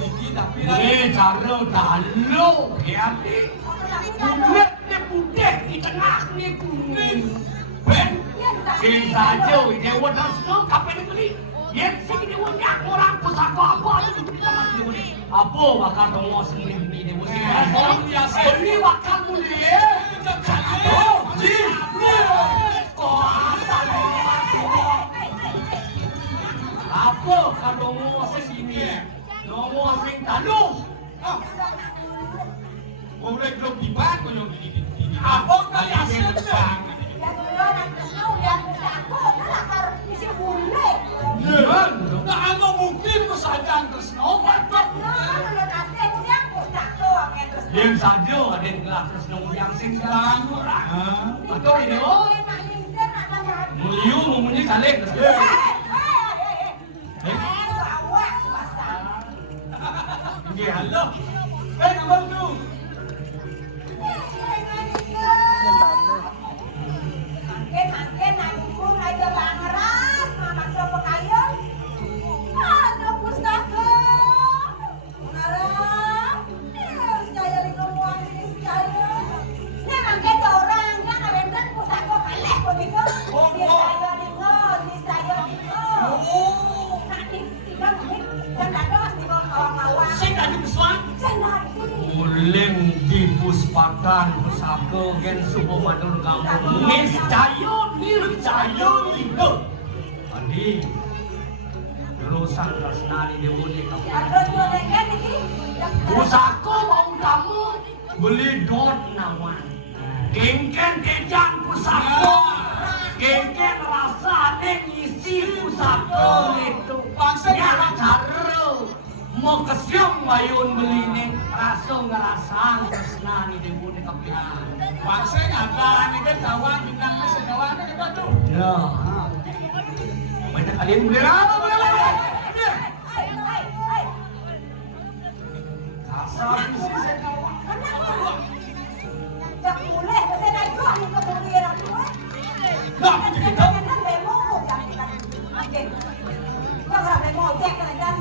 Ini cara dalu ya ti. Kulit ni putih di tengah ni kuning. Ben, sing saja ini wadah senang kapan ini? Yang sing ini wadah orang pusaka apa tu kita masih ini. Apa bakal tunggu sendiri ni mesti. Oh biasa. Ini bakal muli. Oh, ji. Kau asal ini masih. Apa kalau mau sini? Nomor sing dalu. Boleh belum dibak kalau gini. Apa kali hasil bang? Nah, aku mungkin kesadaran Tresno. Yang saja ada yang gelap Tresno yang sing sekarang orang. Betul ini oh. Muliu mumuni kalik. Oke, halo. Kabar tu. Uleng di puspakan pusaka gen subuh madur kamu niscaya itu adi lulusan Tresnani Dewone kamu pusaka mau kamu beli dot nawan kengken kejan pusaka kengken rasa deng isi pusaka itu ya cara mau kesiam bayun beli nih rasa ngerasan Tresnani Dewone kapihan bangsa ngapain ini kan kawan bintangnya segawan kita tuh ya banyak kali yang beli apa boleh kasar sih segawan tak boleh saya naik tuh ini kemudian aku nggak kita kan demo kan oke nggak demo cek kan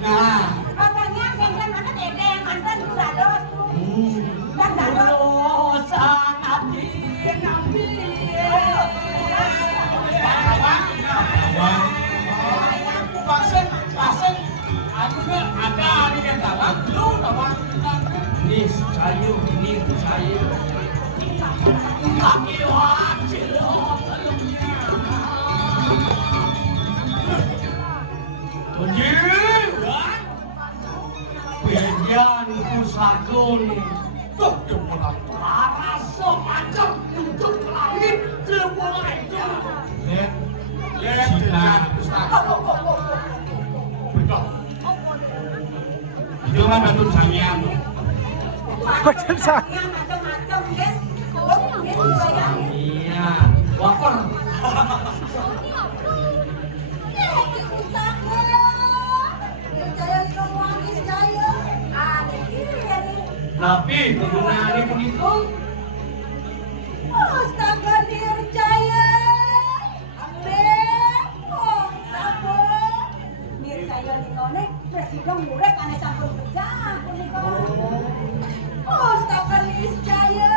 nah, makanya pengen mana dede mantan sudah dos tuh, dan dos sangat nabi. Pasang, aku ada di dalam lu tawang nis cayu, kaki wajib Bijan pusakun tuh depan rasa macam untuk langit mulai lihat pusaka betul itu kan batu sayang macam-macam kan iya wafer tapi kegunaannya begitu astaga Nirjaya Nirjaya Nikone presiden murek aneh campur kerja astaga Nirjaya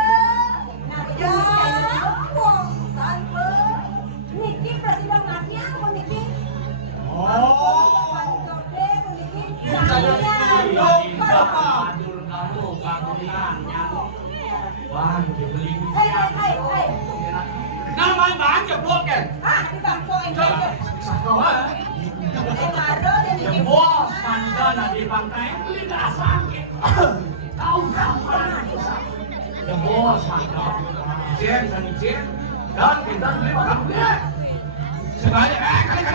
Niki presiden mati apa Niki Bang, dibeli nama banyak bukan? Di bangko ini. Jebol sandal di pantai beli sakit. Tahu mana? Jebol sandal. Jen dan kita beli makan dia. Sekali kali.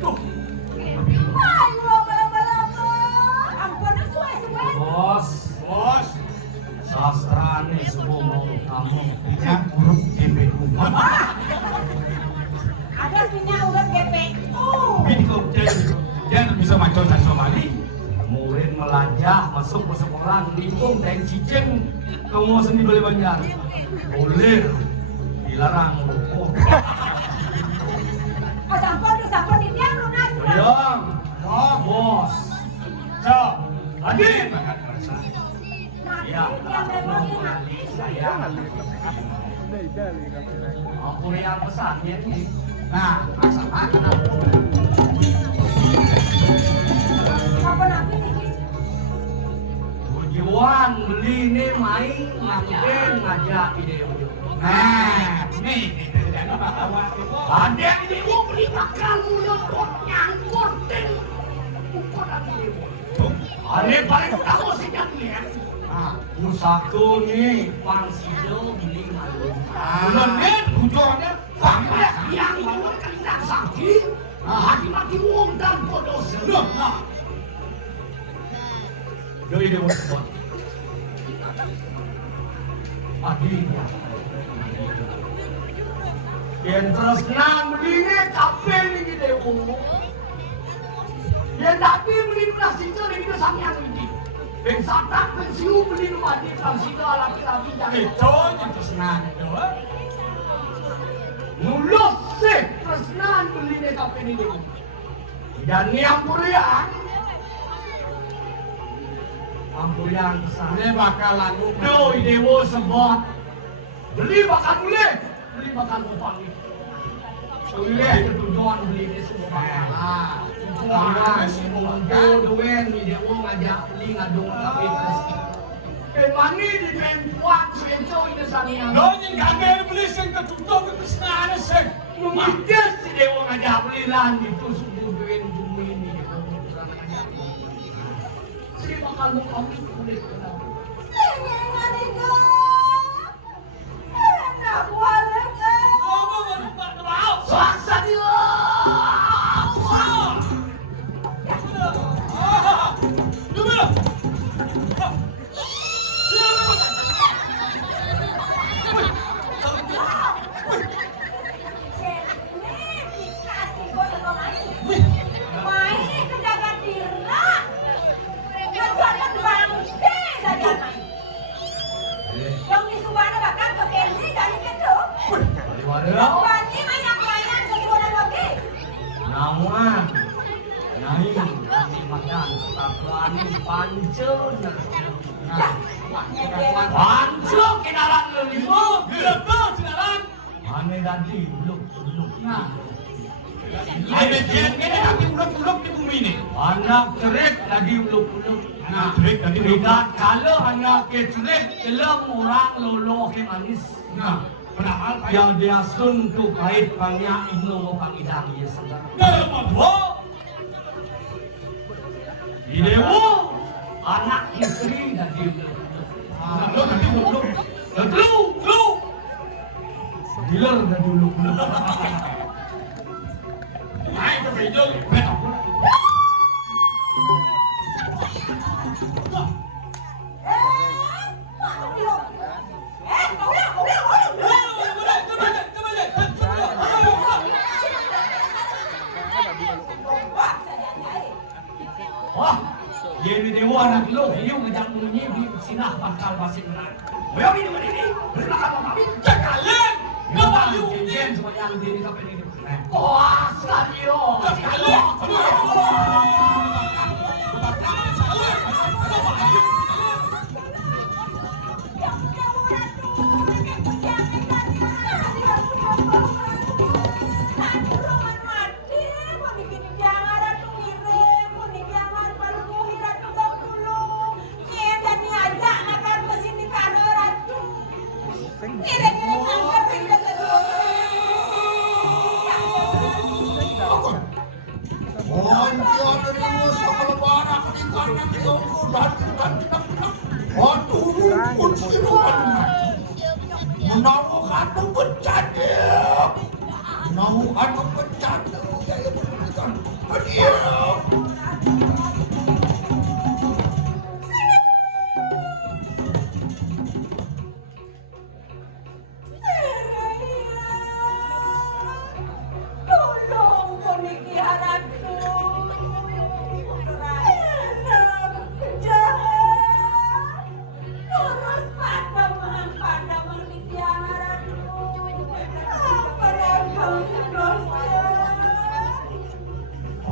Tuh, semacam saya Bali. Murid melajah masuk ke sekolah bingung dan cicing kamu sendiri boleh banjar. Boleh dilarang merokok. Sampon di tiang lunas. Yang, bos. So, lagi. Ya, saya. Aku yang pesannya ini. Nah, sama Apa nanti nih? tujuan beli ini main makin ngajak ide. Nah, nih. Ada ide mau beli makan mulut nyangkut dan ukur ide. Ada paling tahu sih ya. Usaku nih pangsido beli malu. Bener tujuannya sampai yang mau kalian sakit. Hati-hati uang dan bodoh sedang. Jadi dia mau buat. Adinya. Yang terus nang beli ni kapen ni dia umum. Yang tadi beli nasi tu dia sama yang ini. Yang satak pensiu beli rumah dia pangsido laki-laki yang itu yang terus nang itu. Nulos sih terus nang beli ni kapen ni dia. Dan ni ampurian. Ampurian kesana. Ini bakalan udah idewo sebut. Beli bakal boleh. Beli bakal upang ni. Boleh tujuan beli ni semua bakal. Tujuan semua duen idewo ngajak beli ngadung tapi terus. Mani di tempat sejo ini sana. Donyin kagak beli sing ketutup kesana sih. Mungkin si dewo ngajak beli lan itu subuh duen jumi ini. Jadi bakal kami kulit. Sengengan itu. Enak banget. Swasta dia. Nawan, naik, makan, takuan, pancun, pancun, kenalan lelima, betul kenalan. Mana ganti, uluk. Ada jenis ni nanti uluk di bumi ni. Anak cerit lagi uluk. Anak cerit lagi uluk. Kalau anak cerit, kelam orang lolo ke manis. Yang dia suntuk kait pangnya ino pang idang ye sadar. Idewo anak istri dan dia. Lu. Diler dan dulu. Hai ke video. Wah, ini dewa anak lo, dia ngajak bunyi di sinah bakal basin menang. Wah, ini berlakang kami cekalan. Ngebayu jen semuanya diri sampai ini. Wah, sadio.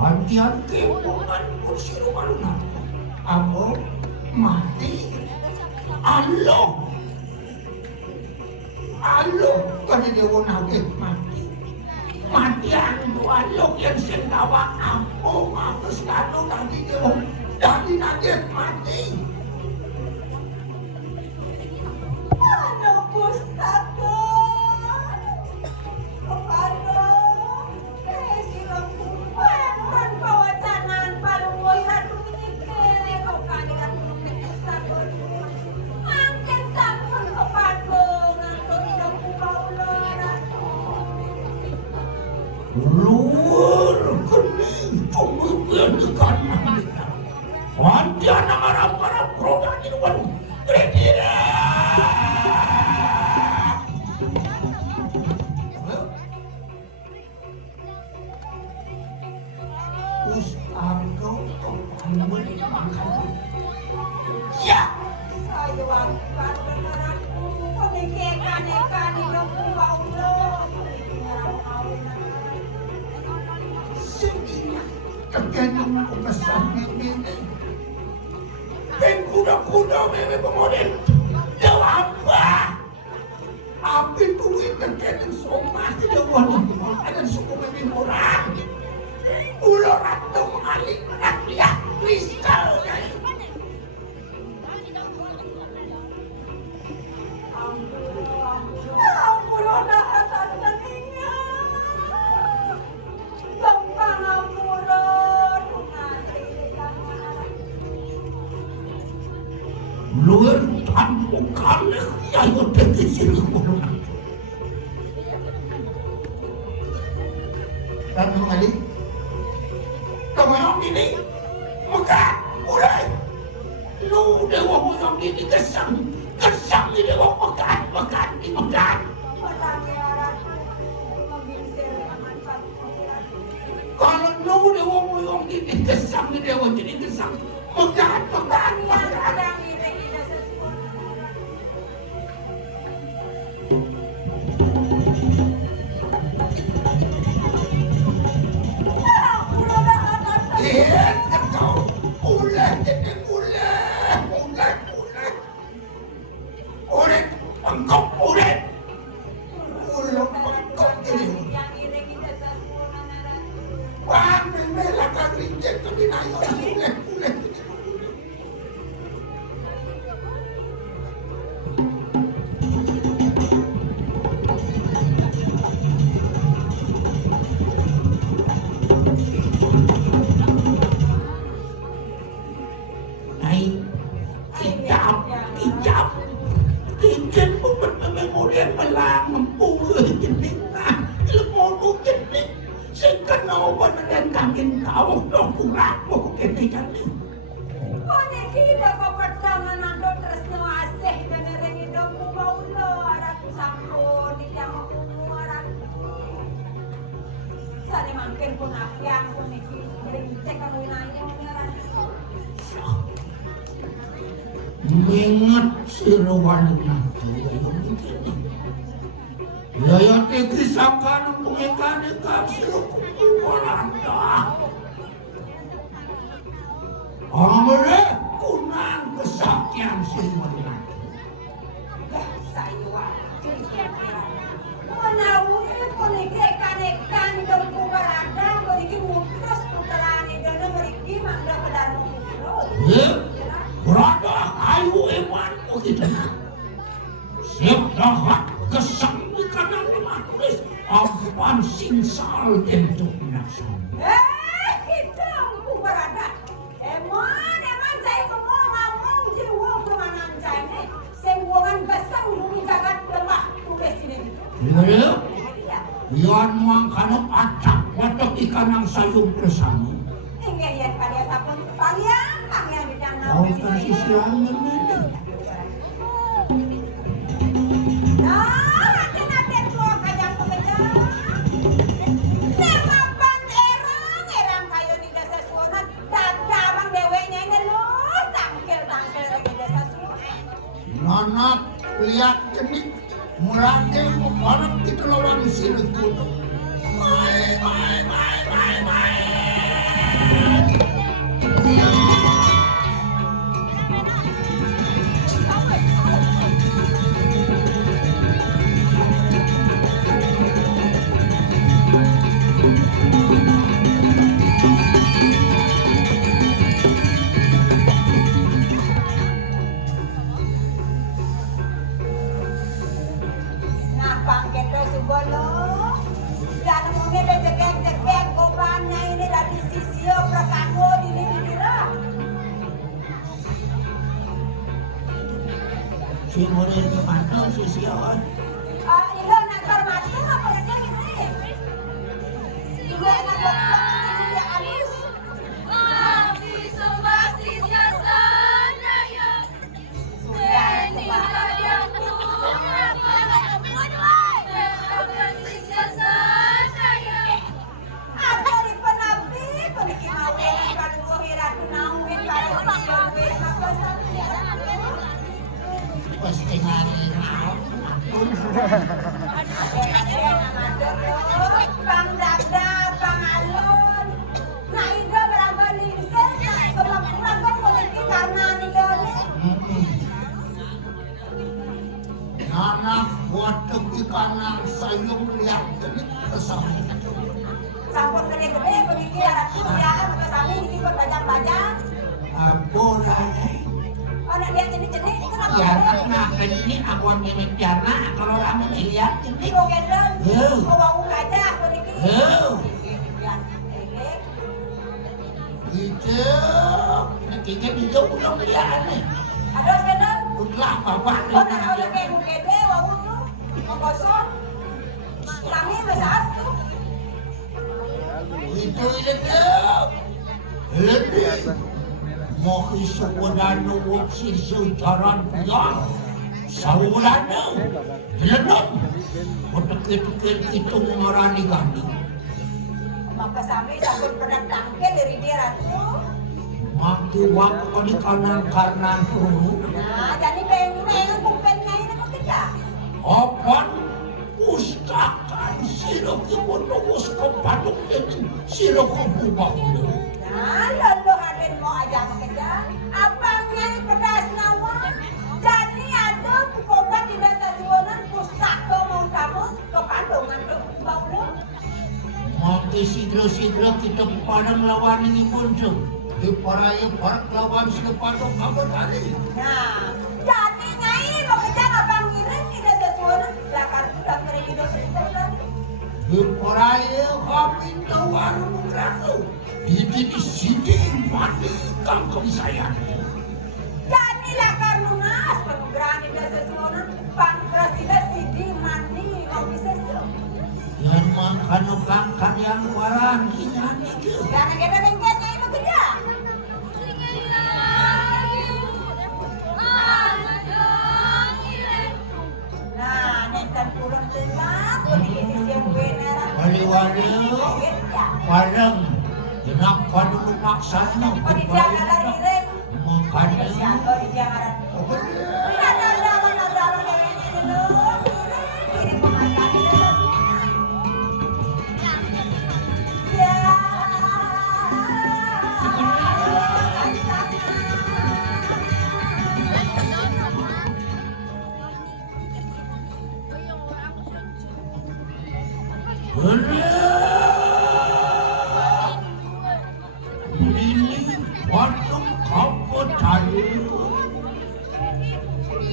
Pantian kepungan kursi rumah Amo mati. Alo kan dewa nagit mati. Mati ang alok yang sendawa Amo matus kano nagit dewa dali nagit mati. Ano gusto ko? Ano? Eh, silang buwan pawacanan palumoy hatong inikere ko kanila tulong gusto ko. Mangkin sapon ko pato nang ilang kumaulara. Luar kening pemimpin kanan. Wantian ang harap-harap roda di luar. Berdiri. Ustado pembangun makan. Ya. Ayo ang pagkakaran ko. Pagkikanekan ilang kumaulara. Sige. Tergantung kesan ini. Ben kuda-kuda meme pemodel. Jawab apa? Apa itu yang tergantung somah tidak boleh dimakan suku meme murah. Ular atau mengalir menak-liat kristal dari Ampura na atas naninya. Gampang ampura. luar tanpa kalah yang terkecil orang. Dan mengalir Tengok ini Mekah mulai lu dewa muyong ini kesang di dewa Mekah di Mekah. Kalau lu dewa muyong ini kesang di dewa jadi kesang Mekah. Mengat sirawan nanti ya tegi sangkan pengekan ikan sirukumu walanda amre kunang kesaktian siluman Saywa Manawi konekan daun kubarada Meriki mutras tukarani Dana meriki mangga pedarmu berada ayu eman begitu siap dahat kesang di kanan lima tulis ampan singsal tentu nasan kita kubarada eman saya ngomong jiwa kemanan saya sengwongan besar bumi jagat lemah tulis ini iya yan mangkano acak watak ikanang sayung bersama ingin lihat pada sapun pangyang di danau kau tersisian ini hati-hati tua kajang pekerjaan semapan erang kayu di desa suonan dadamang dewenya ini lo tangkil di desa suonan nanak lihat jenik merake orang kita lawan sirut kuno mai di sisio prakago dili dira. Si Murin di mana si Sion? Ilo nagkar mati apa sih ini? Juga nagkar dia alus. Ada di penapi, peniki mawe kan kuhirat nauin karo siyowe nakasabi. Pasti ngari Pang dada, pang alon. Nah itu berapa lingsen, kemampuan kan peniki karena nilone. Anak buat ikan sayung lihat denik bersama. Sampun gede-gede peniki aratu ya, makasami dikikut bajang-bajang. Boleh. Anak dia jenis-jenis itu kenapa? Ya, karena ini aku mimik jana kalau kamu dilihat ini. Iko gendon, bawa aja peniki. Itu, nantinya dia udah melihat nih. Ada gendon? Udah bapak Oh, nah udah kayak gede, wau itu, mau kosong. Kami besar tuh. Itu lebih mau isuwadano wong sirso jaran pulang sawulano lenon utak itu marani gani Maka kami sampun pernah tangke dari dia tuh. mati waktu ko di kanan kanan dulu Nah, jadi pengen kumpulnya ini mau kita. opan pustakan siro kimonowos ko padung ini siro ko bubaulo. Nah, londo haden mau aja kerja. Apanya pedas nawa. Jadi ada bukobat di desa Siwonan pustaka mau kamu ke Bandungan tuh bau lu. Mati sidro-sidro kita padang lawan ini muncul. Di paraya parak lawan sila padang kabar hari. Nah, jadi ngai mau kerja abang ngiring di desa Siwonan. Belakang sudah mereka dosa itu kan. Di paraya kami lawan mukraku. Di sini mati kangkong saya. Jadilah karunas penugrahan di desa Siwonan. Pangkrasida sidi mandi mau bisa sih. Yang mangkano kangkan yang waran ini ke. Karena kita bengkelnya itu kerja. Nah, nenten kurang tenang, kondisi yang benar. Wali-wali parang jenak padu maksana. Pada dia lari reng, Mangkano. siapa di dia ngaran? Nadaran ini dulu, ini pemakan itu. Ya. Ini waduk kapot tadi.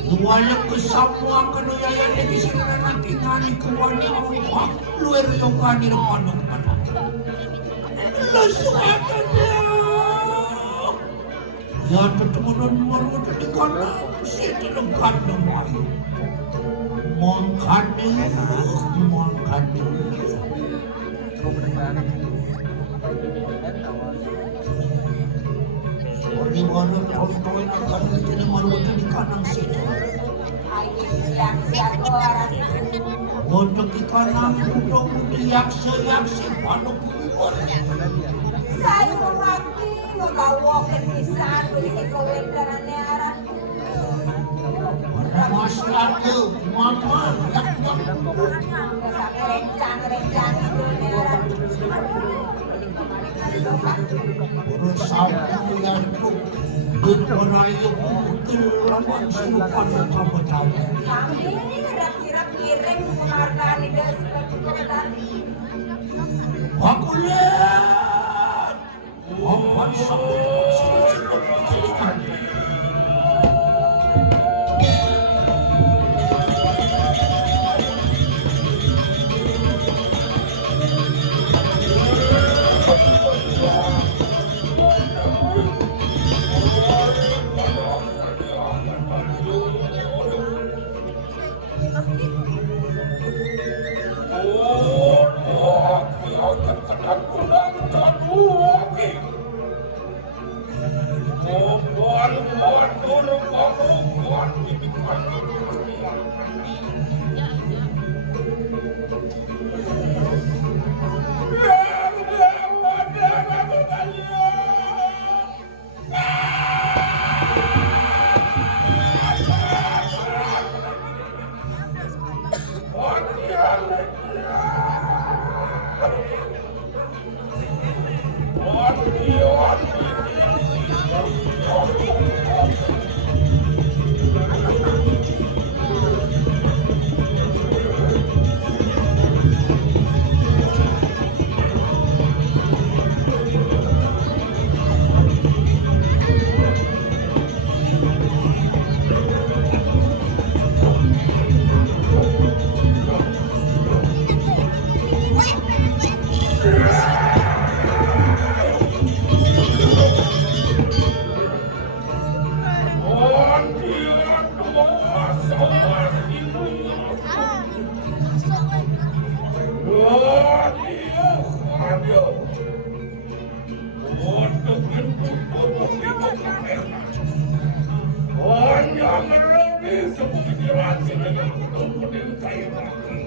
Luwala ko samwa kanuyayan na kisira natin ngani kuwani ang luwer yung kanil panong panong. Lasuatan niya! Yan, tatamunan marunod di ka na. Siti ng kanda mo ay. Mangkani, mangkani. Sorry, wala na ako gawin ang kanya. Tinamarunod di ka ng sito. Yang siapa orang itu? Untuk ikanang udong diyak-yak paano kumibot. Saya mati membawa kenisaan beli kewendaran nearan. Mas lagi, mama, yak-yak. Sampai rencang itu nearan. Urus sampung yang itu. Berperayu betul lawan silupan yang kamu tahu. Kami sirap kirim penghargaan di desa Cikontan. Aku lihat. Awan sabut silupan kecilikan. Hanya melalui sebuah penjelasan yang betul-betul saya makan.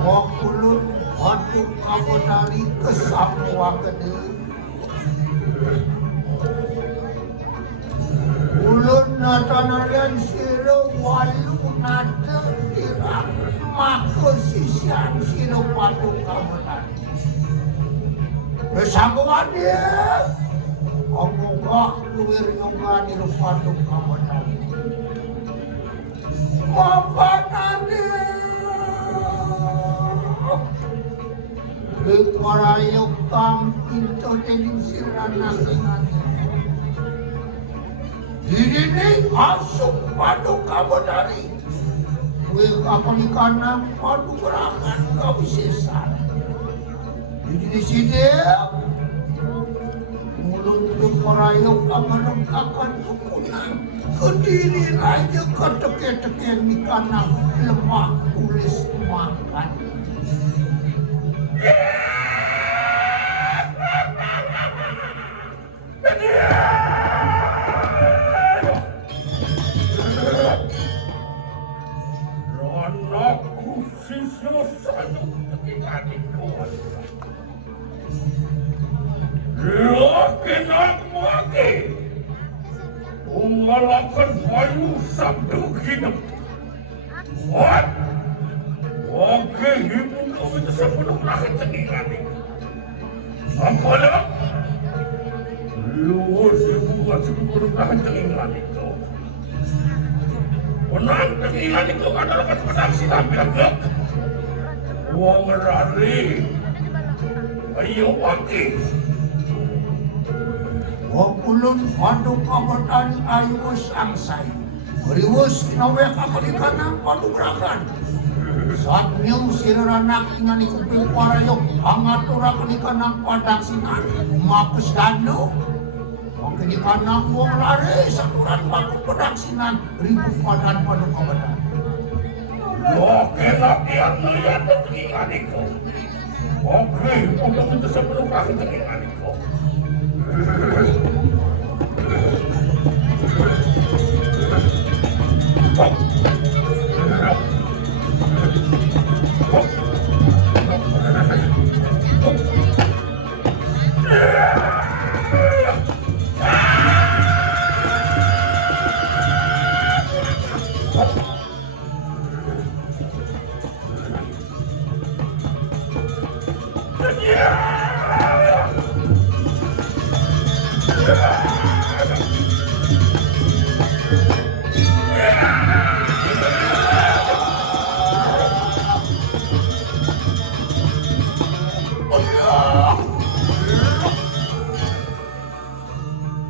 Wakulun hati kamu dari kesamua kene. Ulun natanarian siro walu nata dirang maka sisian siro patung kamu tadi. Bersangguan dia, omongah luir nyongan di patung kamu tadi. Maka Parayok kang pinto tening sirana kenani. Ini nih asuk padu kabodari. Kue kapanikana padu berangan kawisesan. Di sini mulut parayok amanong akan tukunan. Kediri raja keteke-teke di kanan lemah tulis makan. Anakku sisa satu ketika dikuat. Lakinak maki. Umalakan bayu sabdu hidup. What? Oke, hibung kau itu sebelum lahir tinggal ini. Apa nak? Luas hibung sebelum lahir tinggal itu. Menang tinggal itu adalah pedang silam bilang. Uang lari. Ayo maki. Wapulun padu kabatan ayus angsay. Beriwus kinawek kapanikana padu berakan. Saat niyong siraranak ingan ikuping parayok angatura kanikanang padang sinan. Mapus dano. Ang kanikanang buong lari saturan baku padang sinan. Ribu padan padu kabatan. Oke, lakian lihat tinggal itu. Oke, untuk itu sebelum lahir tinggal itu.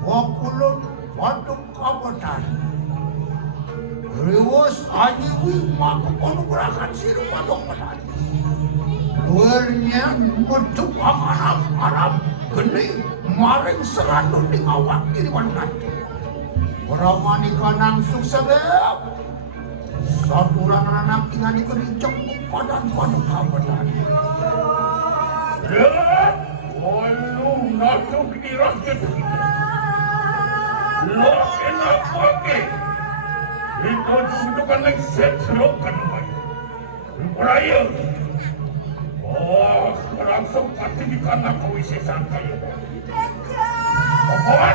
Wapulun padu kabatan. Beriwus anyiwi maku padu berakan siru padu kabatan. Luarnya bentuk amarap-arap geni maring serandun di awak kiriman nanti. Beramani kanang suksebeb. Saturan anak ingan ikerincok padan padu kabatan. Walu natuk dirakit. Lo enak pakai. Itu dudukan yang setlokan baik. Beraya. Oh, langsung pati di kanan kawisesan kayu. Apa?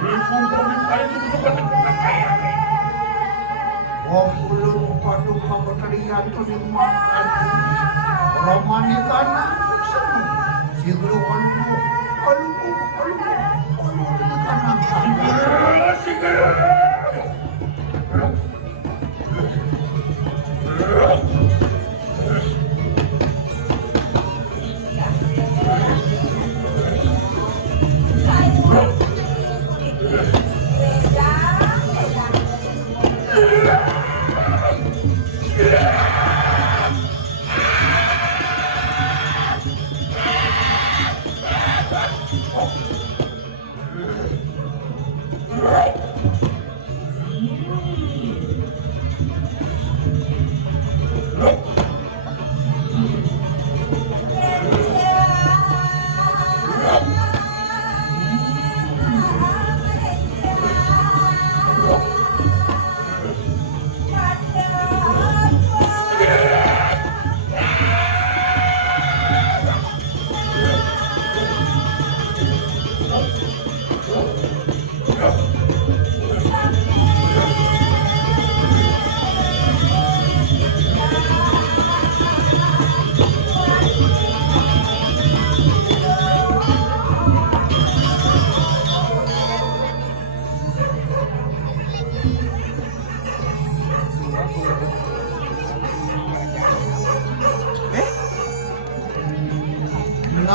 Ibu kami itu dudukan yang kaya. Wapulun padu kabatan tuning makan. Ramani kanang suksebeb. Siguru alumu di kanang kanang. Segera.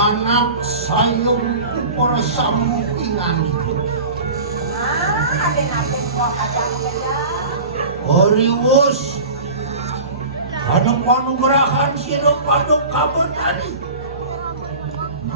Nanak sayong para samukingan itu. Aden-aden mau kacang kerja. Oriwos, ada panugrahan sila padong kabutani.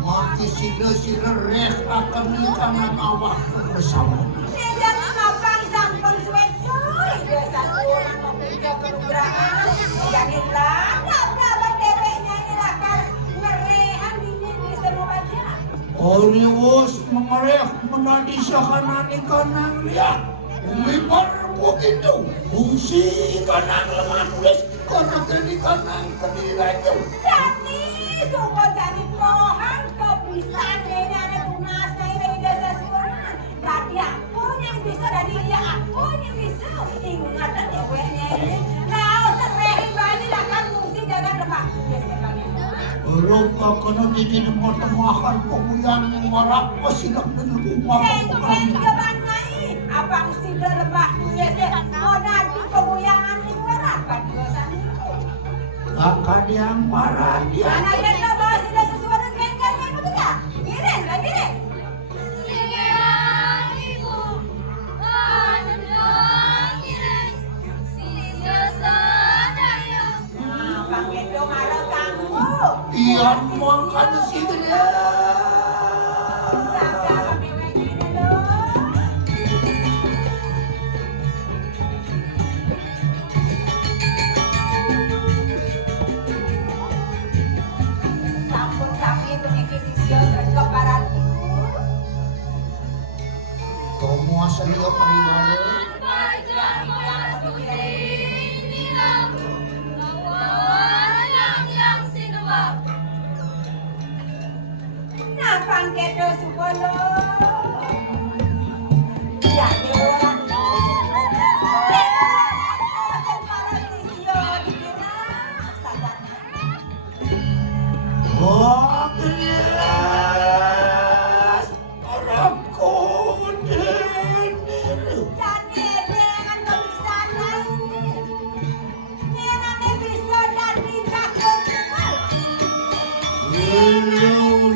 Mati sila reh akan nikah ng awak bersama. Tidak mengapa sampun suwe-suwe desa sunan mempunyai penugrahan. Janganlah, kabar depeknya ini akan merehan ini bisa membaca. Oriwos mengereh menadi sakanani kanang liat. Umipar begitu, fungsi kanang lemah tulis karena jadi kanang kedira itu. Jadi, semua jadi pohon kebisaannya ini ada tunasnya ini dari desa sunan. Tadi aku yang bisa, dari dia aku yang bisa. Ingatan ya kuenya ini. Nah, terrehin banyak akan fungsi jaga lemak. Belum kena ditemakan pemuyang yang warak pasinak dan rumah. Ceng-ceng kebanai. Abang sido lebah biasa. Mau nanti kemuyangan ini berapat dosan itu. Kakak yang parah dia. Anak kita bawa sido sesuatu genggarnya itu tidak. Giring lah giring. Nah, Bang Gedo marah kamu. Iya, mau kan sini dia. Kakak meweknya dulu. Sampun kami memiliki sisio serga paratu. Kamu asal dia peribadi. Nah, Bang Gedo Subolo. Jadi orang. Para sisio dikira sadana. Oh, gelas. Orang kunden. Jadi dengan kebiasaan ini, nanti bisa jadi takut. Belum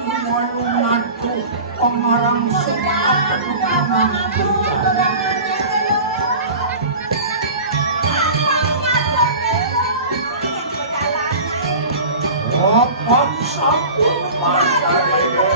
malu ngatu pengarang semua penukaran kita. Opang sampun masa ini.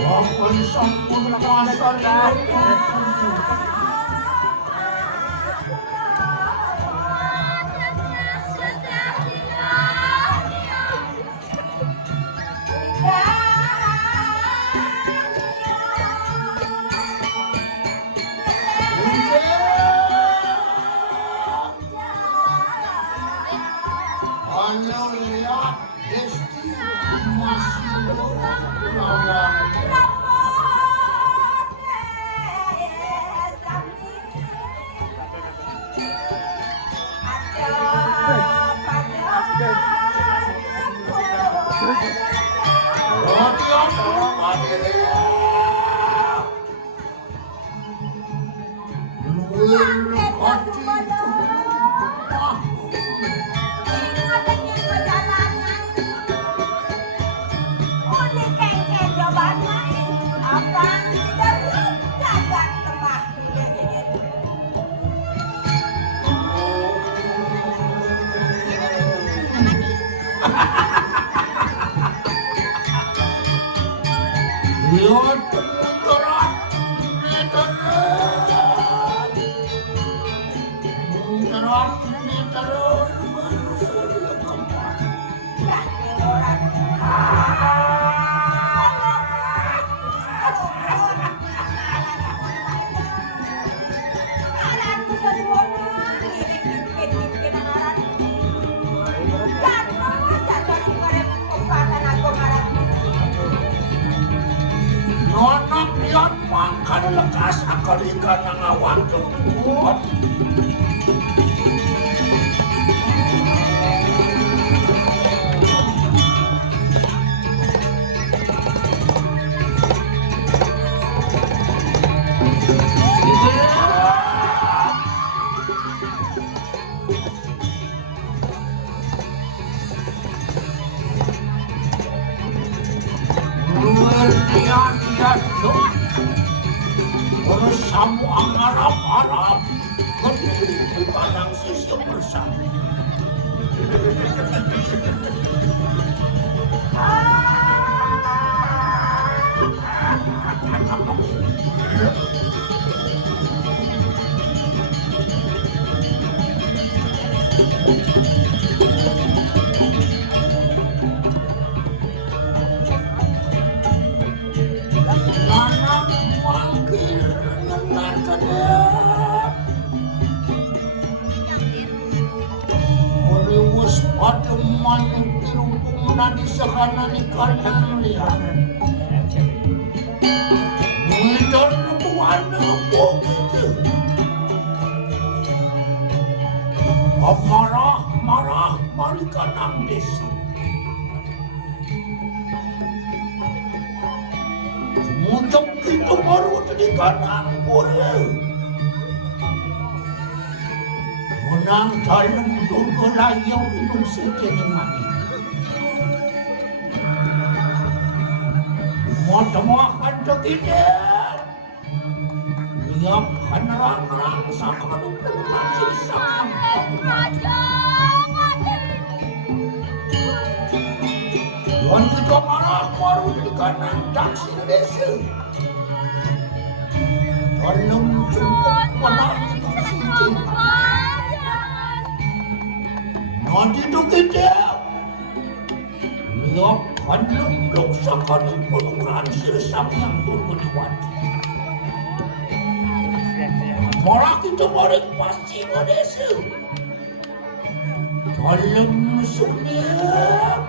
Opang sampun masa ini. Hanya lihat Desti masih lawan. Nonak lihat makan lekas akal ikan yang awan tersebut. teman dirupung nadi sekanan ikan yang lihat. Mudah bukan nepung itu. Marah marikan ang desa. Semujuk itu baru jadi kanang boleh. Menang dalam durga layau inung sejening mati. Mau temuakan cekidek. Liapkan rang-rang sakanung pelukan sisang. Tuan kita marah baru di kanan taksi desa. Dalam jumpa menang suci. Nanti tu kita liapkan lumluk sakanung pelukan sisang yang bermeliwati. Marah kita balik pasti desa. Dalam sunyiap.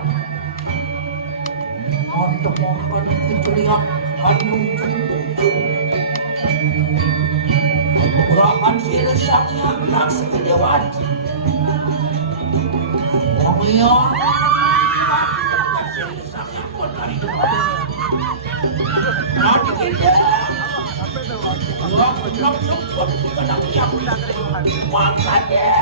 Untuk mohon keceriaan anung jumbo. Gerakan siresaknya langsung kedewati. Mengiang siresaknya pun dari depan. Nanti kita Gerakan jumbo pun kita nak yang makanya